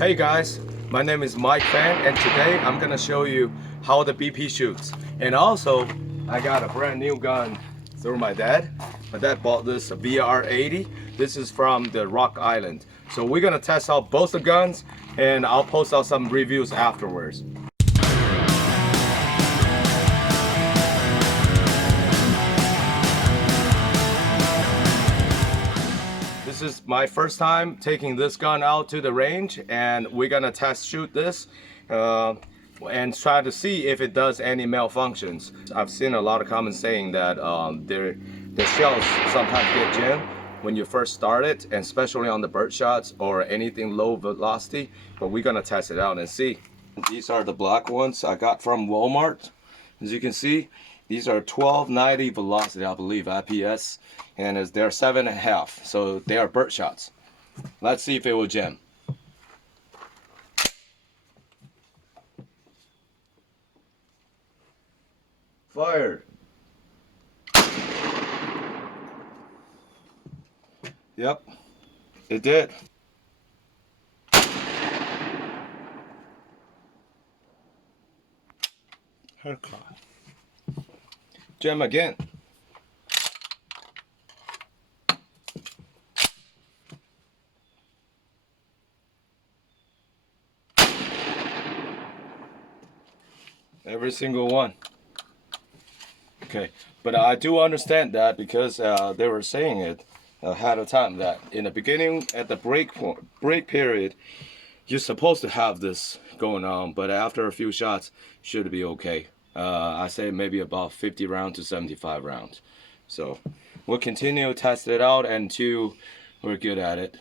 Hey guys, my name is Mike Fan, and today I'm gonna show you how the BP shoots. And also, I got a brand new gun through my dad. My dad bought this VR80. This is from the Rock Island. So we're gonna test out both the guns, and I'll post out some reviews afterwards. This is my first time taking this gun out to the range, and we're gonna test shoot this and try to see if it does any malfunctions. I've seen a lot of comments saying that the shells sometimes get jammed when you first start it, and especially on the bird shots or anything low velocity, but we're gonna test it out and see. These are the black ones I got from Walmart. As you can see, these are 1290 velocity, I believe, IPS, and they're 7.5, so they are bird shots. Let's see if it will jam. Fired. Yep, it did. Haircut. Jam again. Every single one. Okay, but I do understand that because they were saying it ahead of time that in the beginning, at the break period, you're supposed to have this going on, but after a few shots, should be okay. I say maybe about 50 rounds to 75 rounds. So we'll continue to test it out until we're good at it.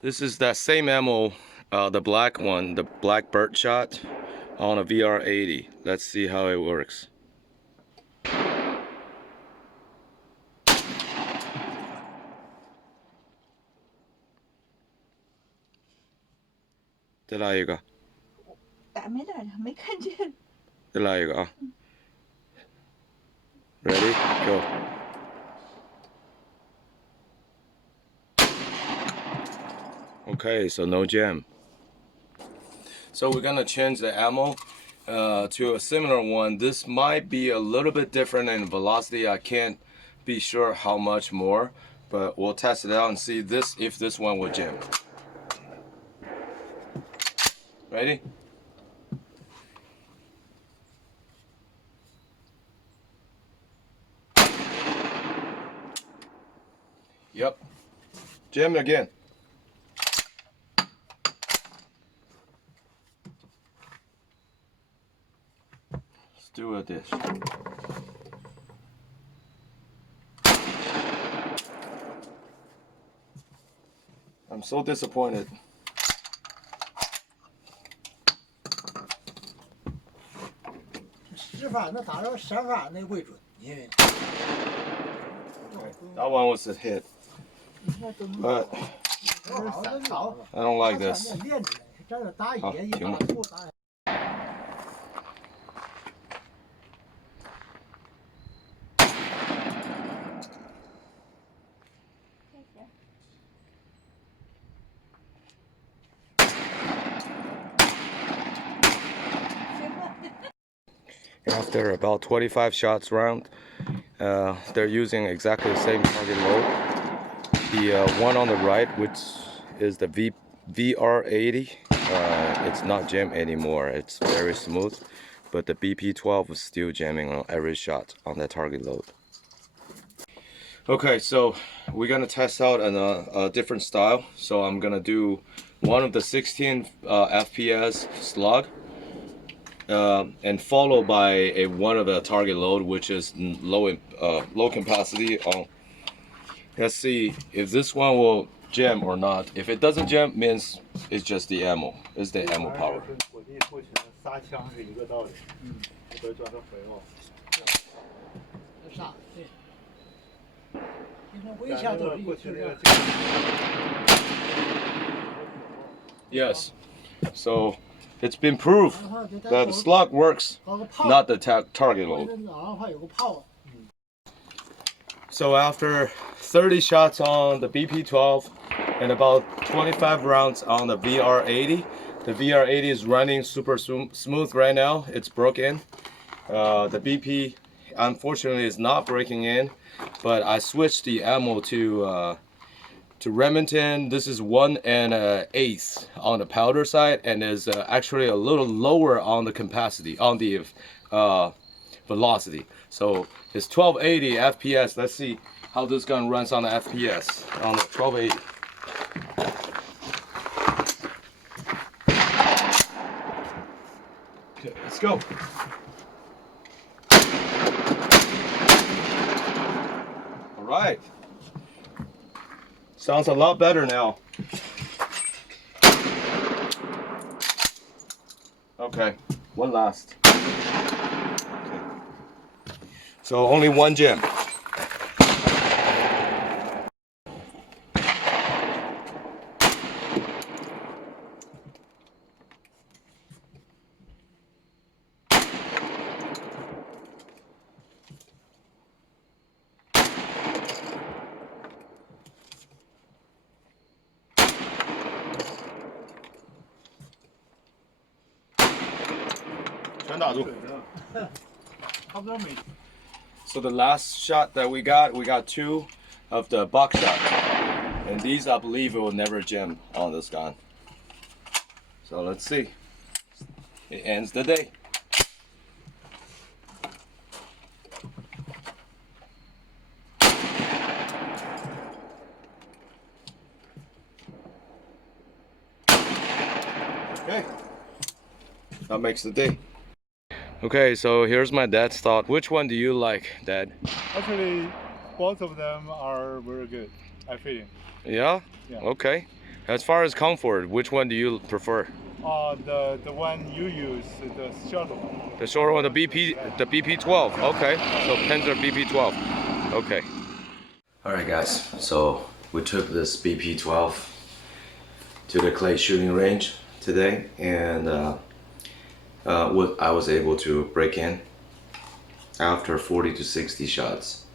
This is that same ammo, the black one, the black birdshot on a VR80. Let's see how it works.再来一个。打没打着，没看见。再来一个啊。Ready? Go. Okay, so no jam. So we're gonna change the ammo to a similar one. This might be a little bit different in velocity. I can't be sure how much more, but we'll test it out and see if this one will jam. Ready? Yep. Jam again. Let's do a dish. I'm so disappointed. That one was a hit, but I don't like this. 好，停了。After about 25 shots round, they're using exactly the same target load. The one on the right, which is the VR80, it's not jammed anymore. It's very smooth, but the BP12 is still jamming on every shot on that target load. Okay, so we're gonna test out a different style. So I'm gonna do one of the 16 FPS slug. And followed by one of the target load, which is low capacity. Let's see if this one will jam or not. If it doesn't jam, means it's just the ammo. It's the ammo power. Yes. So it's been proved that the slug works, not the target load. So after 30 shots on the BP12, and about 25 rounds on the VR80. The VR80 is running super smooth right now. It's broken. The BP unfortunately is not breaking in, but I switched the ammo to Remington. This is 1 1/8 on the powder side, and is actually a little lower on the capacity, on the velocity. So it's 1280 FPS. Let's see how this gun runs on the FPS on the 1280. Okay, let's go. All right. Sounds a lot better now. Okay, one last. Okay. So only one gem. So the last shot that we got 2 of the box shot, and these I believe it will never jam on this gun. So let's see. It ends the day. Okay, that makes the day. Okay, so here's my dad's thought. Which one do you like, Dad? Actually, both of them are very good, I feel. Yeah? Yeah. Okay. As far as comfort, which one do you prefer? The one you use, the short one. The short one, the BP12. Okay, so Panzer BP12. Okay. All right, guys. So we took this BP12 to the clay shooting range today, and I was able to break in after 40 to 60 shots.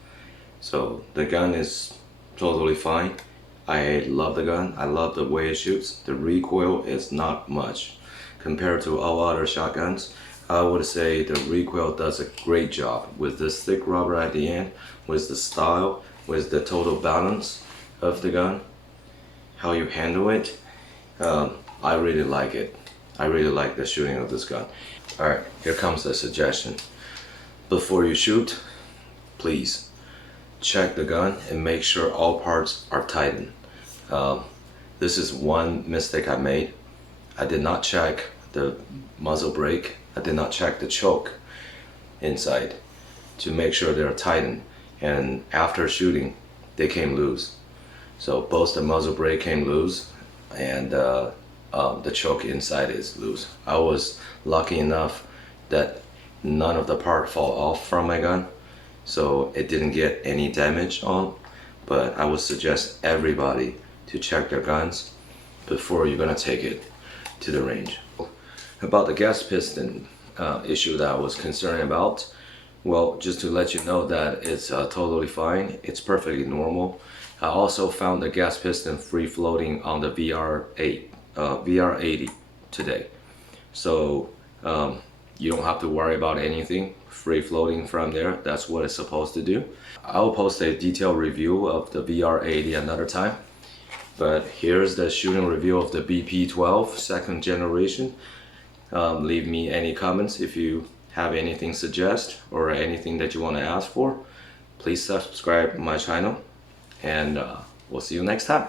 So the gun is totally fine. I love the gun. I love the way it shoots. The recoil is not much compared to all other shotguns. I would say the recoil does a great job with this thick rubber at the end, with the style, with the total balance of the gun, how you handle it. I really like it. I really like the shooting of this gun. Alright, here comes the suggestion. Before you shoot, please check the gun and make sure all parts are tightened. This is one mistake I made. I did not check the muzzle brake. I did not check the choke inside to make sure they're tightened. And after shooting, they came loose. So both the muzzle brake came loose and the choke inside is loose. I was lucky enough that none of the part fall off from my gun, so it didn't get any damage on. But I would suggest everybody to check their guns before you're gonna take it to the range. About the gas piston issue that I was concerned about, well, just to let you know that it's totally fine. It's perfectly normal. I also found the gas piston free floating on the VR80 today, so you don't have to worry about anything. Free floating from there. That's what it's supposed to do. I'll post a detailed review of the VR80 another time, but here's the shooting review of the BP12 second generation. Leave me any comments if you have anything to suggest or anything that you want to ask for. Please subscribe to my channel, and we'll see you next time.